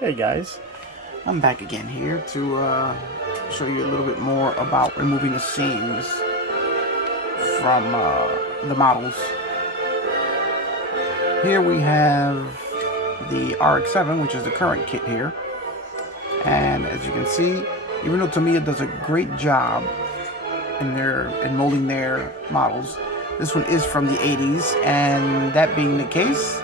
Hey guys, I'm back again here to show you a little bit more about removing the seams from the models. Here we have the RX7, which is the current kit here, and as you can see, even though Tamiya does a great job in molding their models, this one is from the 80s, and that being the case,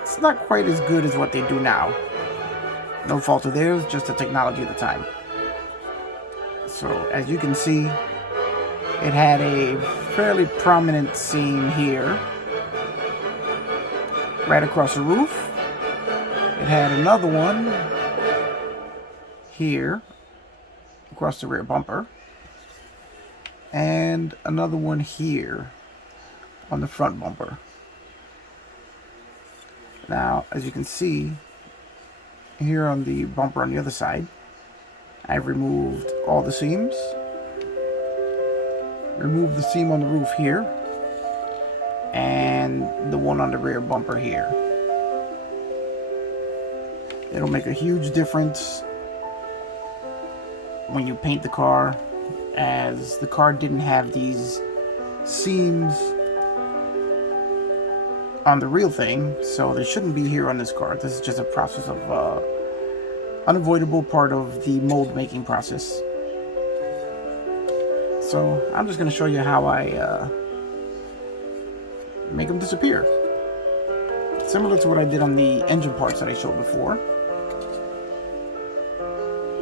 it's not quite as good as what they do now. No fault of theirs, just the technology of the time. So, as you can see, it had a fairly prominent seam here, right across the roof. It had another one here, across the rear bumper, and another one here on the front bumper. Now, as you can see, here on the bumper on the other side, I've removed all the seams. Removed the seam on the roof here, and the one on the rear bumper here. It'll make a huge difference when you paint the car, as the car didn't have these seams on the real thing, so they shouldn't be here on this car. This is just a process of unavoidable part of the mold making process. So I'm just going to show you how I make them disappear, similar to what I did on the engine parts that I showed before.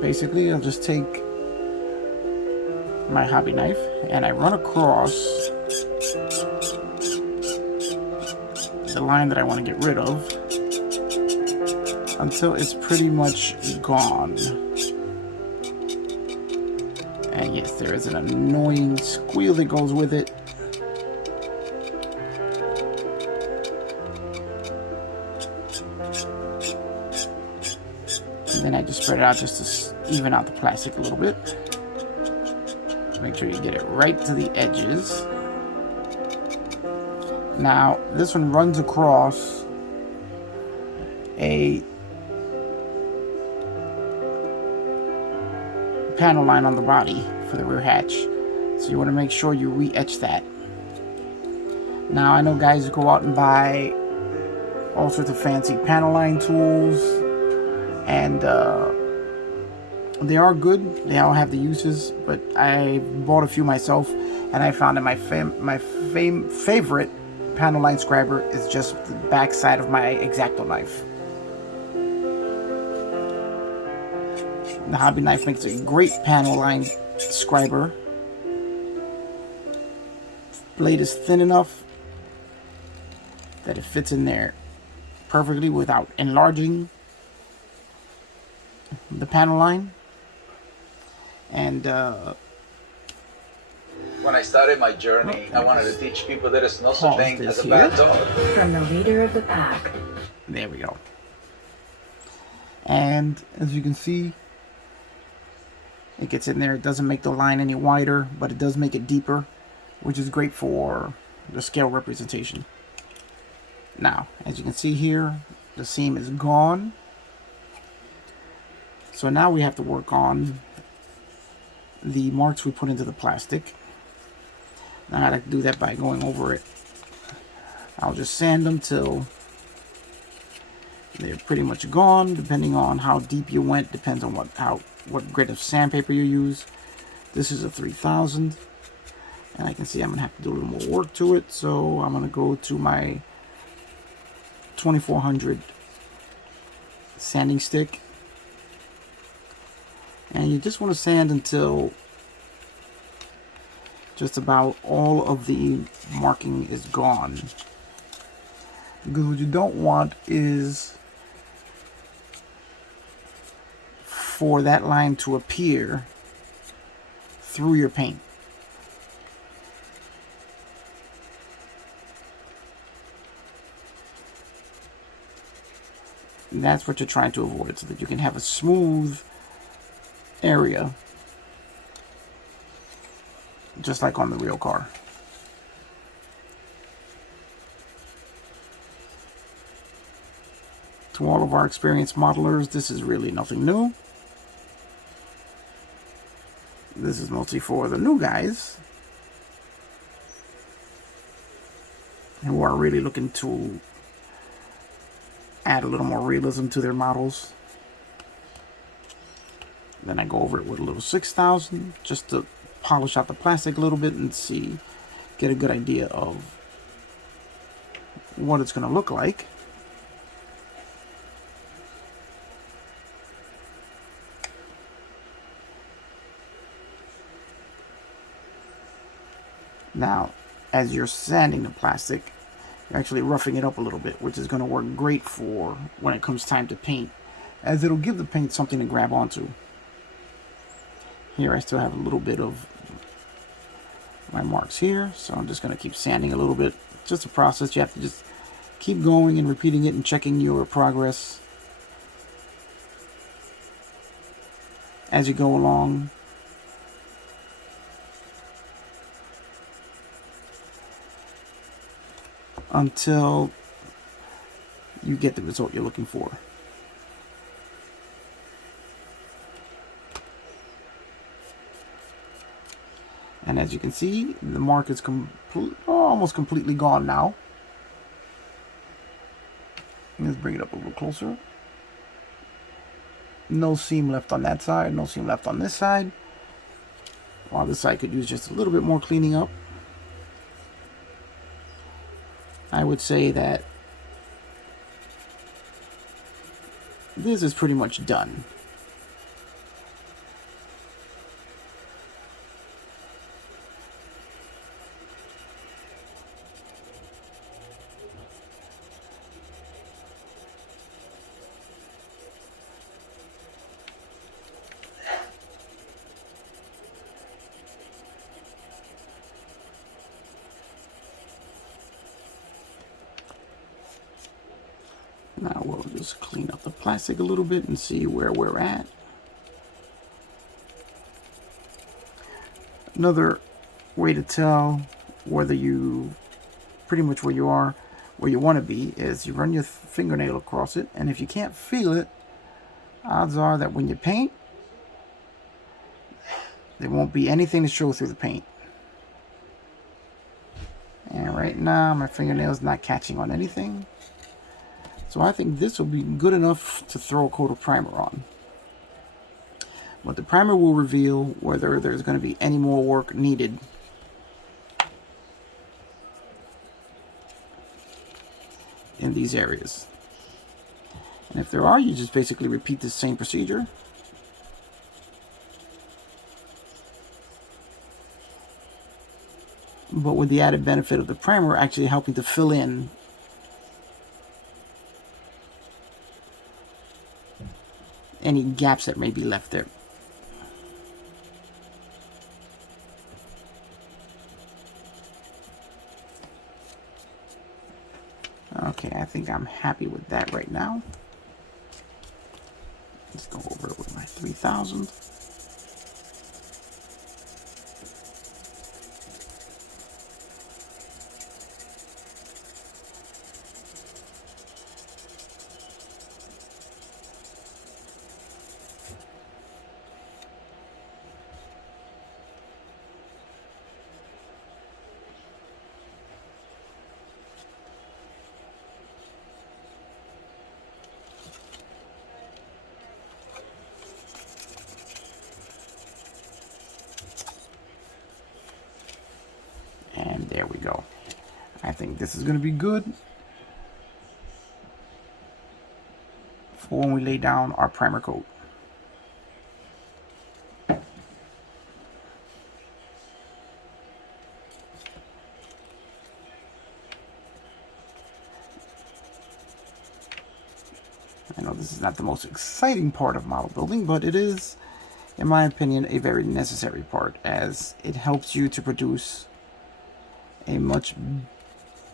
Basically, I'll just take my hobby knife and I run across the line that I want to get rid of until it's pretty much gone. And yes, there is an annoying squeal that goes with it. And then I just spread it out just to even out the plastic a little bit. Make sure you get it right to the edges. Now, this one runs across a panel line on the body for the rear hatch. So you want to make sure you re-etch that. Now, I know guys go out and buy all sorts of fancy panel line tools, and they are good. They all have the uses, but I bought a few myself, and I found that my favorite panel line scriber is just the back side of my X-Acto knife. The hobby knife makes a great panel line scriber. Blade is thin enough that it fits in there perfectly without enlarging the panel line. And when I started my journey, I wanted to teach people there is no such thing as a bad dog. From the leader of the pack. There we go. And as you can see, it gets in there. It doesn't make the line any wider, but it does make it deeper, which is great for the scale representation. Now, as you can see here, the seam is gone. So now we have to work on the marks we put into the plastic. Now I like to do that by going over it. I'll just sand them till they're pretty much gone, depending on how deep you went. Depends on what grade of sandpaper you use. This is a 3000, and I can see I'm gonna have to do a little more work to it, so I'm gonna go to my 2400 sanding stick, and you just want to sand until just about all of the marking is gone, because what you don't want is for that line to appear through your paint. And that's what you're trying to avoid, so that you can have a smooth area, just like on the real car. To all of our experienced modelers, this is really nothing new. This is mostly for the new guys who are really looking to add a little more realism to their models. Then I go over it with a little 6000 just to polish out the plastic a little bit and get a good idea of what it's going to look like. Now, as you're sanding the plastic, you're actually roughing it up a little bit, which is going to work great for when it comes time to paint, as it'll give the paint something to grab onto. Here I still have a little bit of my marks here, so I'm just going to keep sanding a little bit. It's just a process. You have to just keep going and repeating it and checking your progress as you go along. Until you get the result you're looking for. And as you can see, the mark is almost completely gone now. Let's bring it up a little closer. No seam left on that side, no seam left on this side. While this side could use just a little bit more cleaning up. I would say that this is pretty much done. Now we'll just clean up the plastic a little bit and see where we're at. Another way to tell whether you pretty much where you are, where you want to be, is you run your fingernail across it, and if you can't feel it, odds are that when you paint, there won't be anything to show through the paint. And right now my fingernail's not catching on anything. So I think this will be good enough to throw a coat of primer on. But the primer will reveal whether there's going to be any more work needed. In these areas. And if there are, you just basically repeat the same procedure. But with the added benefit of the primer actually helping to fill in any gaps that may be left there. Okay, I think I'm happy with that right now. Let's go over it with my 3000. And there we go. I think this is going to be good for when we lay down our primer coat. I know this is not the most exciting part of model building, but it is, in my opinion, a very necessary part, as it helps you to produce a much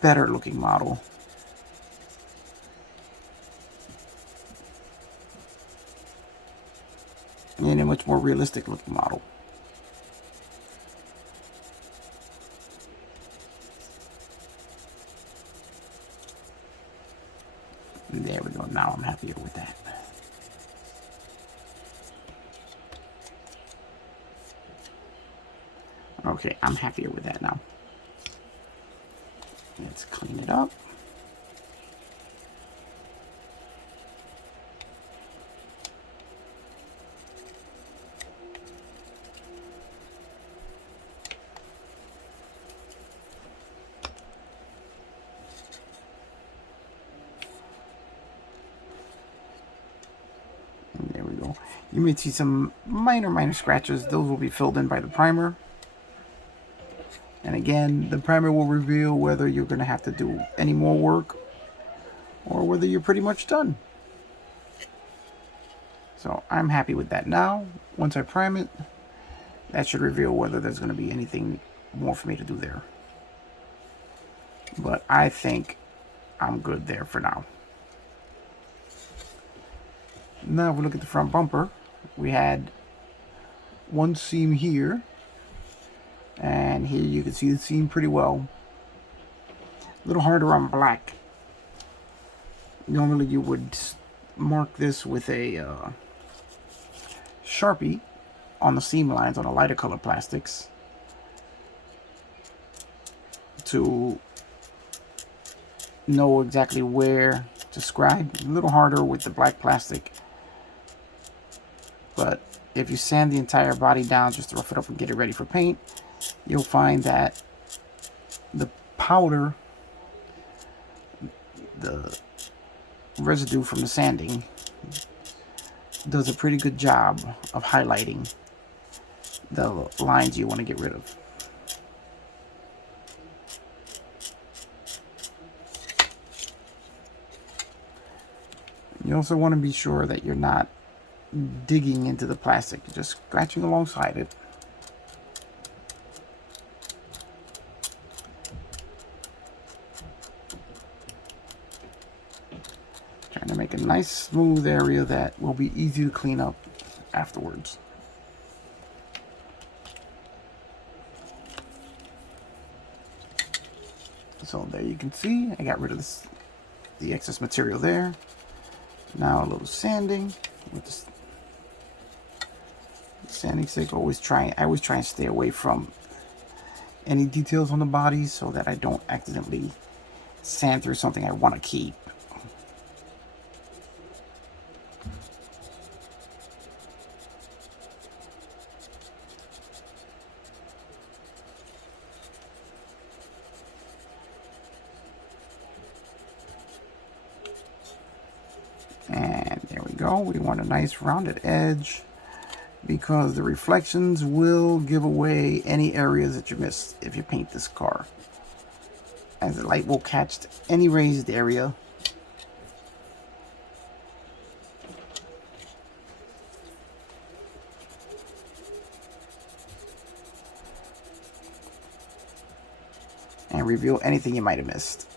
better looking model. And a much more realistic looking model. There we go. Now I'm happy. happier with that. Okay, I'm happier with that now. Let's clean it up. And there we go. You may see some minor scratches. Those will be filled in by the primer. And again, the primer will reveal whether you're going to have to do any more work or whether you're pretty much done. So I'm happy with that now. Once I prime it, that should reveal whether there's going to be anything more for me to do there. But I think I'm good there for now. Now if we look at the front bumper, we had one seam here. And here you can see the seam pretty well. A little harder on black. Normally you would mark this with a Sharpie on the seam lines on the lighter color plastics to know exactly where to scribe. A little harder with the black plastic. But if you sand the entire body down just to rough it up and get it ready for paint, you'll find that the powder, the residue from the sanding, does a pretty good job of highlighting the lines you want to get rid of. You also want to be sure that you're not digging into the plastic, you're just scratching alongside it. Trying to make a nice smooth area that will be easy to clean up afterwards. So there you can see I got rid of the excess material there. Now a little sanding with the sanding stick. I always try and stay away from any details on the body so that I don't accidentally sand through something I want to keep. And there we go. We want a nice rounded edge because the reflections will give away any areas that you missed if you paint this car, as the light will catch any raised area. And reveal anything you might have missed.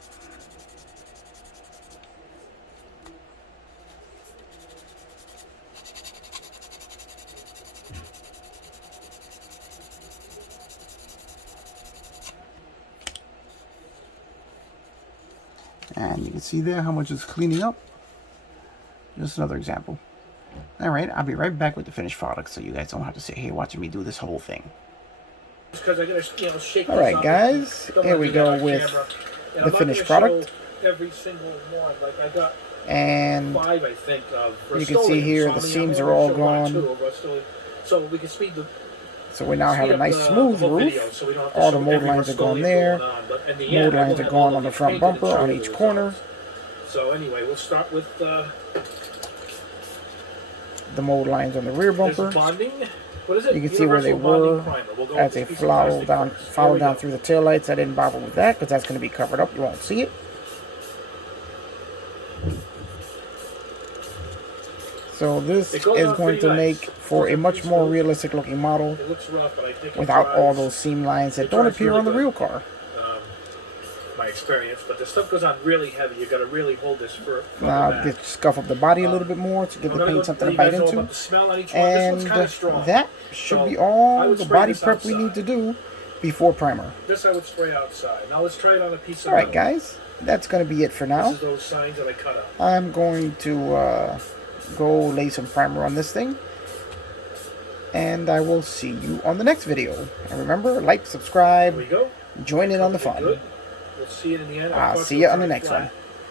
And you can see there how much is cleaning up. Just another example. Alright, I'll be right back with the finished product so you guys don't have to sit here watching me do this whole thing. Alright guys, here we go with the finished product. Every single one. Like I got and 5, I think, of you can see here the seams are all gone. So we can speed the. So we now have a nice smooth roof. All the mold lines are gone there. Mold lines are gone on the front bumper on each corner. So anyway, we'll start with the mold lines on the rear bumper. Bonding. What is it? You can see where they were as they follow down through the taillights. I didn't bother with that because that's going to be covered up. You won't see it. So this is going to make for a much more realistic looking model without all those seam lines that don't appear on the real car. My experience, but the stuff goes on really heavy. You got to really hold this for. Now scuff up the body a little bit more to give the paint something to bite into, and that should be all the body prep we need to do before primer. This I would spray outside. Now let's try it on a piece of. All right, guys. that's going to be it for now. This is those signs that I cut out. I'm going to go lay some primer on this thing. And I will see you on the next video. And remember, like, There subscribe, we go. join in on the fun. Good. We'll see it in the end. I'll see you on the next one.